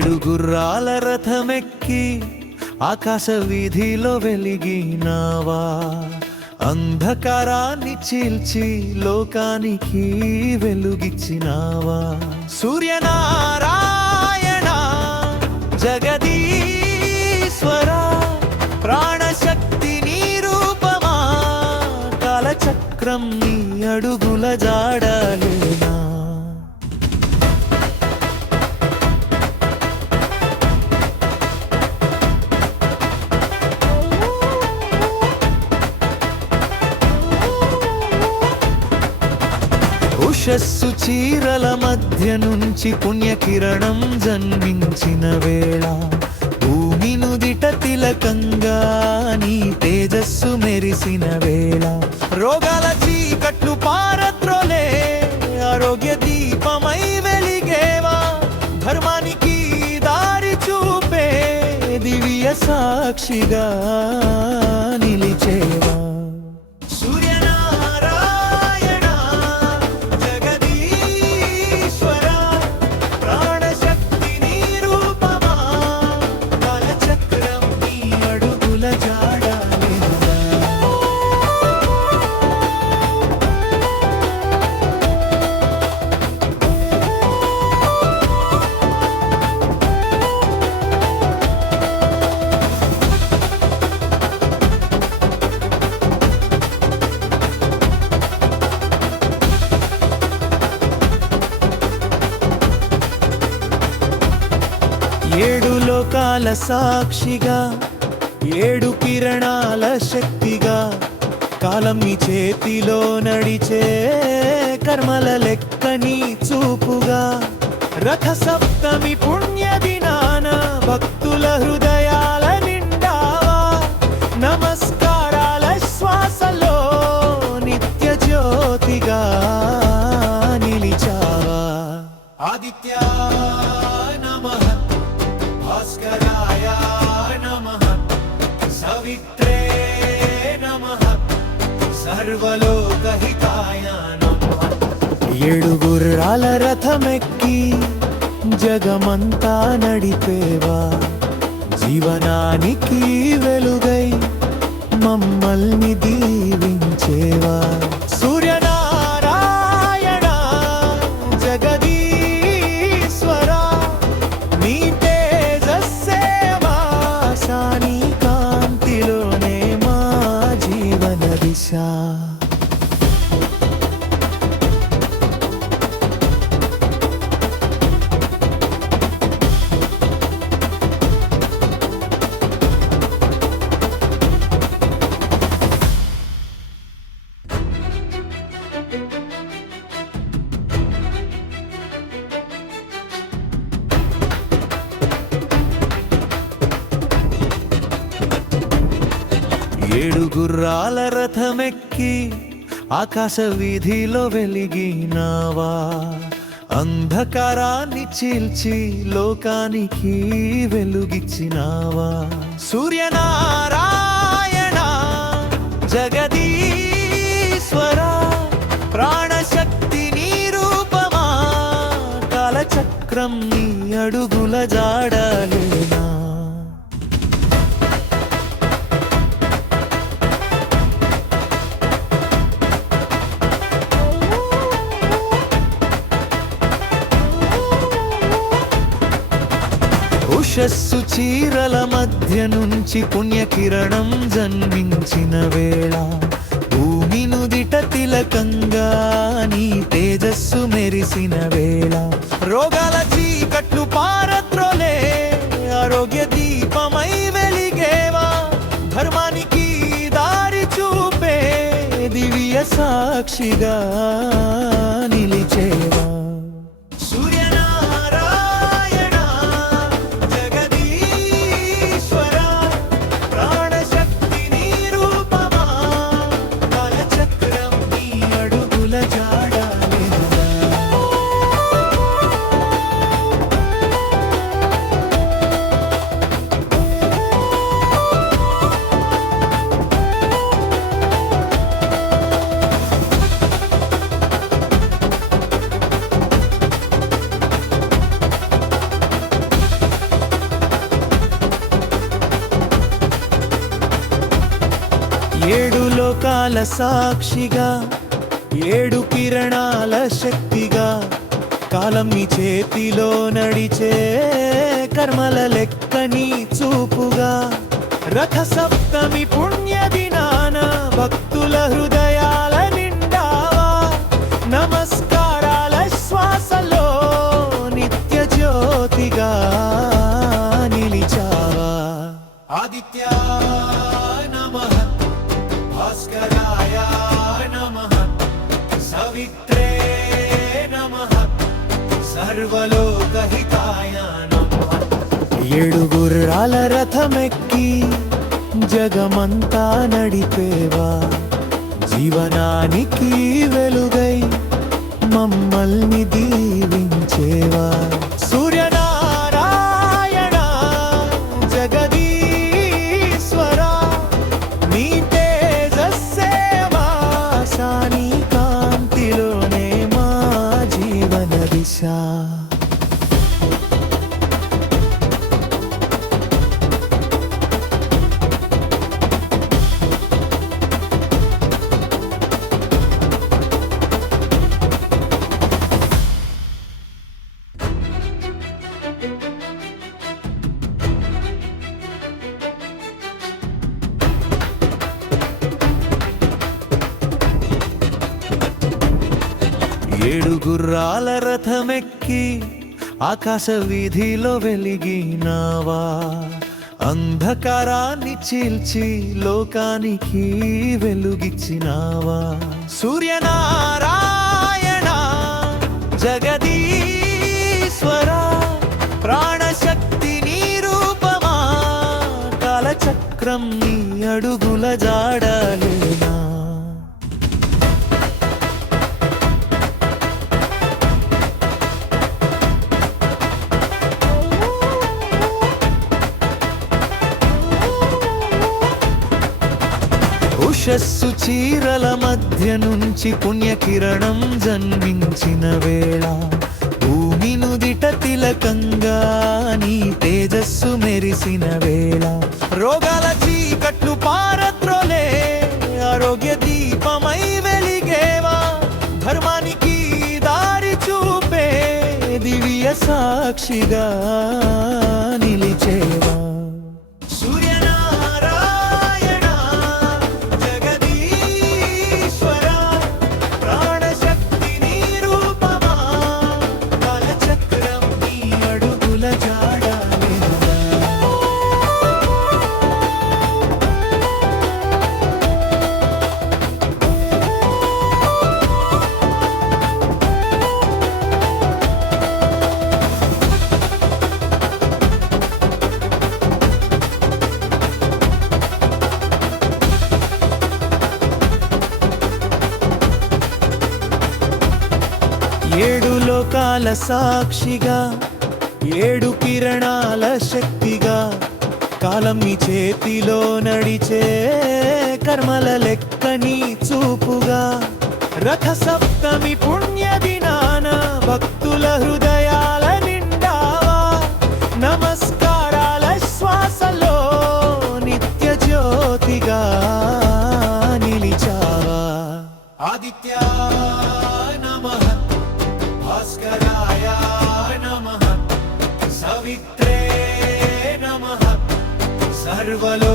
ఏడు గుర్రాల రథమెక్కి ఆకాశ వీధిలో వెలిగినావా, అంధకారాన్ని చీల్చి లోకానికి వెలుగిచ్చినావా. సూర్యనారాయణ జగదీశ్వర ప్రాణశక్తి నీ రూపమా, కాలచక్రం నీ అడుగుల జాడలేనా. ఉషస్సు చీరల మధ్య నుంచి పుణ్యకిరణం జన్మించిన వేళ, భూమి నుదిట తిలకంగా నీ తేజస్సు మెరిసిన వేళ, రోగాల చీకట్లు పారద్రోలే ఆరోగ్య దీపమై వెలిగేవా, ధర్మానికి దారి చూపే దివ్య సాక్షిగా నిలిచేవా. ఏడు లోకాల సాక్షిగా, ఏడు కిరణాల శక్తిగా, కాలం నీ చేతిలో నడిచే కర్మల లెక్కని చూపుగా, రథ సప్తమి పుణ్య దినాన భక్తుల హృదయాల నిండావా, నమస్కారాల శ్వాసలో నిత్య జ్యోతిగా నిలిచావా. ఆదిత్య నమః, భాస్కరాయ నమః, సవిత్రే నమః, సర్వలోకహితాయ నమః. ఏడు గుర్రాల రథమెక్కి జగమంతా నడిపేవా, జీవనానికి వెలుగై మమ్మల్ని దీవించేవా. సూర్యనారాయణ జగదీశ్వర నీ కాంతిలోనే మా జీవన దిశ. ఏడు గుర్రాల రథమెక్కి ఆకాశ వీధిలో వెలిగినావా, అంధకారాన్ని చీల్చి లోకానికి వెలుగిచ్చినావా. సూర్యనారాయణ జగదీశ్వర ప్రాణశక్తి నీ రూపమా, కాలచక్రం నీ అడుగుల జాడలేనా. ఉషస్సు చీరల మధ్య నుంచి పుణ్యకిరణం జన్మించిన వేళ, భూమి నుదిట తిలకంగా నీ తేజస్సు మెరిసిన వేళ, రోగాల చీకట్లు పారద్రోలే ఆరోగ్య దీపమై వెలిగేవా, ధర్మానికి దారి చూపే దివ్య సాక్షిగా నిలిచేవా. ఏడు లోకాల సాక్షిగా ఏడు కిరణాల శక్తిగా కాలం నీ చేతిలో నడిచే కర్మల లెక్కని చూపుగా రథ సప్తమి పుణ్య దినాన భక్తుల హృదయాల నిండావా నమస్కారాల శ్వాసలో నిత్య జ్యోతిగా నిలిచావా ఆదిత్య నమః భాస్కరాయ నమః సవిత్రే నమః సర్వలోకహితాయ నమః ఏడు గుర్రాల రథమెక్కి జగమంతా నడిపేవా జీవనానికి వెలుగై మమ్మల్ని దీవించేవా సూర్యనారాయణ జగదీశ్వర నీ తేజస్సే వాసాని కాంతిలోనే మా జీవన దిశ ఏడు గుర్రాల రథమెక్కి ఆకాశ వీధిలో వెలిగినావా అంధకారాన్ని చీల్చి లోకానికి వెలుగిచ్చినావా సూర్యనారాయణ జగదీశ్వర ప్రాణశక్తి నీ రూపమా కాలచక్రం నీ అడుగుల జాడలేనా ఉషస్సు చీరల మధ్య నుంచి పుణ్యకిరణం జన్మించిన వేళ భూమి నుదిట తిలకంగా నీ తేజస్సు మెరిసిన వేళ రోగాల చీకట్లు పారద్రోలే ఆరోగ్య దీపమై వెలిగేవా ధర్మానికి దారి చూపే దివ్య సాక్షిగా నిలిచేవా ఏడు లోకాల సాక్షిగా ఏడు కిరణాల శక్తిగా కాలం నీ చేతిలో నడిచే కర్మల లెక్కని చూపుగా రథ సప్తమి పుణ్య దినాన భక్తుల హృదయాల నిండావా నమస్కారాల శ్వాసలో నిత్య జ్యోతిగా నిలిచావా ఆదిత్య నమః భాస్కరాయ నమః సవిత్రే నమః సర్వలో